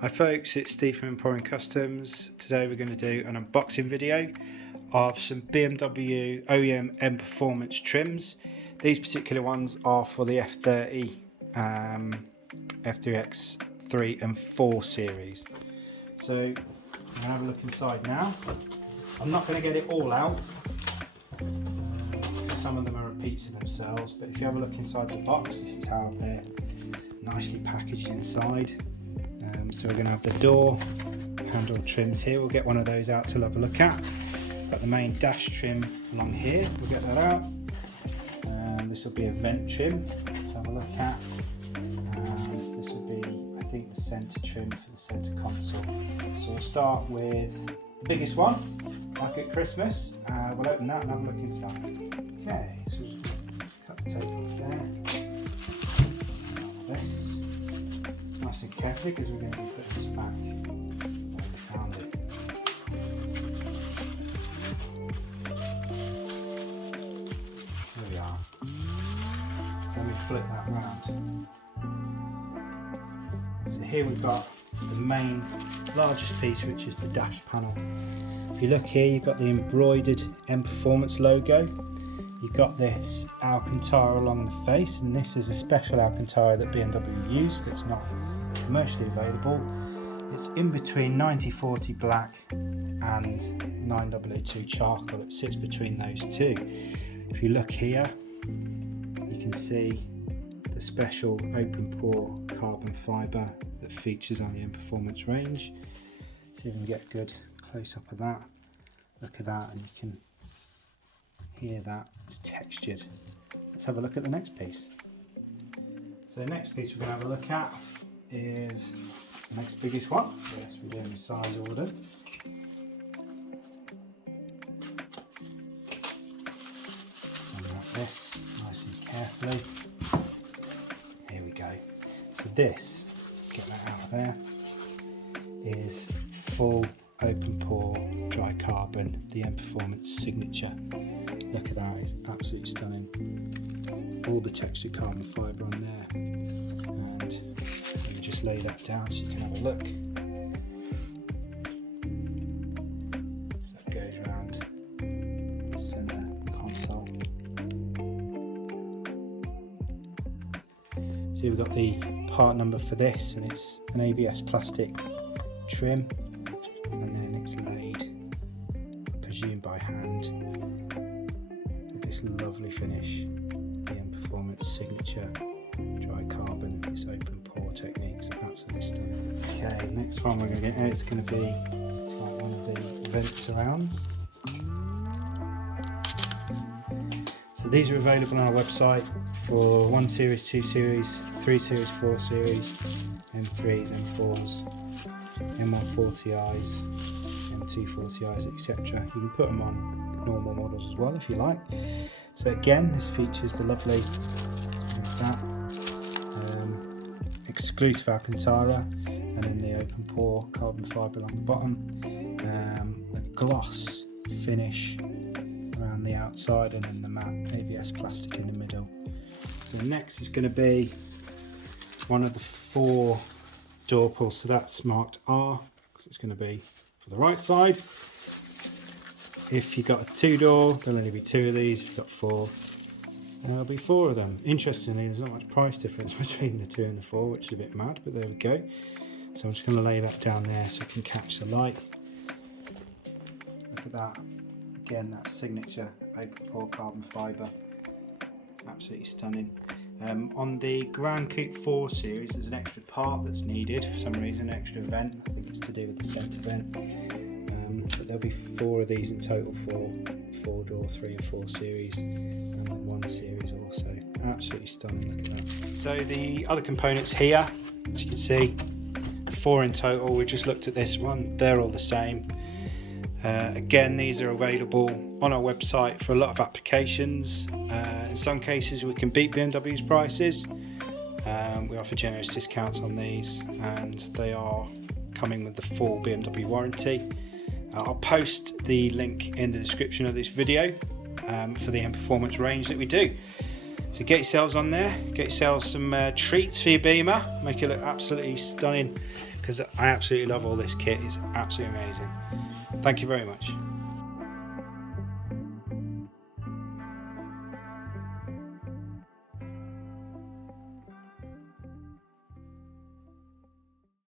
Hi folks, it's Steve from Empowering Customs. Today we're going to do an unboxing video of some BMW OEM Mperformance trims. These particular ones are for the F30, F3x, 3 and 4 series. So I'm going to have a look inside now. I'm not going to get it all out. Some of them are repeats of themselves, but if you have a look inside the box, this is how they're nicely packaged inside. So we're going to have the door handle trims here. We'll get one of those out to have a look at. Got the main dash trim along here. We'll get that out. This will be a vent trim. Let's have a look at. And this will be, I think, the centre trim for the centre console. So we'll start with the biggest one, like at Christmas. We'll open that and have a look inside. Okay, so we'll cut the tape off there. This. Nice and carefully, because we're going to be putting this back where we found it. There we are. Then we flip that round. So here we've got the main largest piece, which is the dash panel. If you look here, you've got the embroidered Mperformance logo. You've got this Alcantara along the face, and this is a special Alcantara that BMW used. It's not commercially available. It's in between 9040 black and 9002 charcoal. It sits between those two. If you look here, you can see the special open pore carbon fibre that features on the Mperformance range. See if we can get a good close up of that. Look at that, and you can hear that it's textured. Let's have a look at the next piece. So the next piece we're going to have a look at is the next biggest one. Yes, we're doing the size order. Something like this, nice and carefully. Here we go. So this, get that out of there, is full open pore dry carbon, the Mperformance signature. Look at that, it's absolutely stunning. All the textured carbon fibre on there, and you just lay that down so you can have a look. So that goes around the centre console. So we've got the part number for this, and it's an ABS plastic trim, and then it's laid, I presume by hand, with this lovely finish, the Mperformance signature dry carbon, this open pore technique's absolutely stunning. Okay, next one we're going to get out, it's going to be like one of the vent surrounds. So these are available on our website for 1 series, 2 series, 3 series, 4 series, M3s, M4s, M140is, M240is, etc. You can put them on normal models as well if you like. So again, this features the lovely, that, exclusive Alcantara, and then the open pore carbon fibre along the bottom, a gloss finish around the outside, and then the matte ABS plastic in the middle. So next is going to be one of the 4 door pulls, so that's marked R because it's going to be for the right side. If you've got a 2-door, there'll only be 2 of these. If you've got 4, there'll be 4 of them. Interestingly, there's not much price difference between the 2 and the 4, which is a bit mad, but there we go. So I'm just going to lay that down there so it can catch the light. Look at that. Again, that signature open pore carbon fibre. Absolutely stunning. On the Grand Coupe 4 series, there's an extra part that's needed for some reason, an extra vent. I think it's to do with the centre vent. But there'll be 4 of these in total for 4-door, 3 and 4 series, and 1 series also. Absolutely stunning, look at that. So the other components here, as you can see, 4 in total. We just looked at this one, they're all the same. Again, these are available on our website for a lot of applications. In some cases we can beat BMW's prices. We offer generous discounts on these, and they are coming with the full BMW warranty. I'll post the link in the description of this video for the Mperformance range that we do. So get yourselves on there, get yourselves some treats for your Beamer, make it look absolutely stunning because I absolutely love all this kit. It's absolutely amazing. Thank you very much.